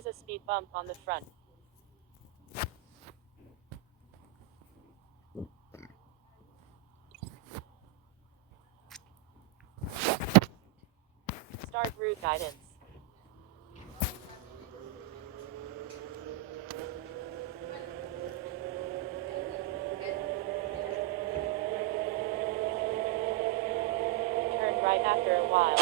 is a speed bump on the front. Start route guidance. Turn right after a while.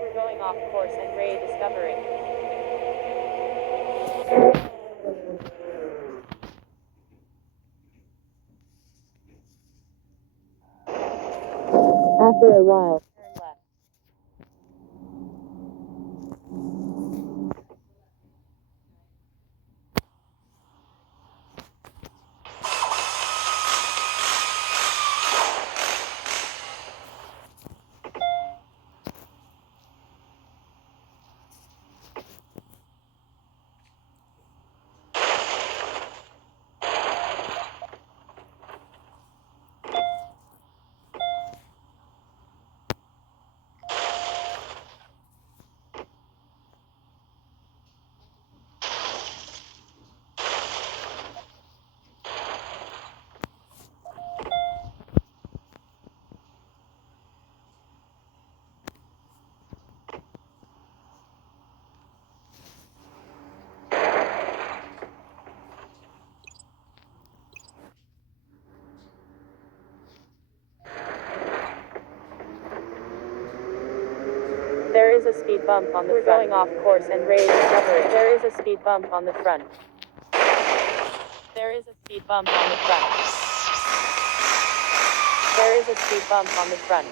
We're going off course and Ray discovering. After a while, turn left. There is a speed bump on the front. We're going off course and Ray discovering. There is a speed bump on the front. There is a speed bump on the front. There is a speed bump on the front.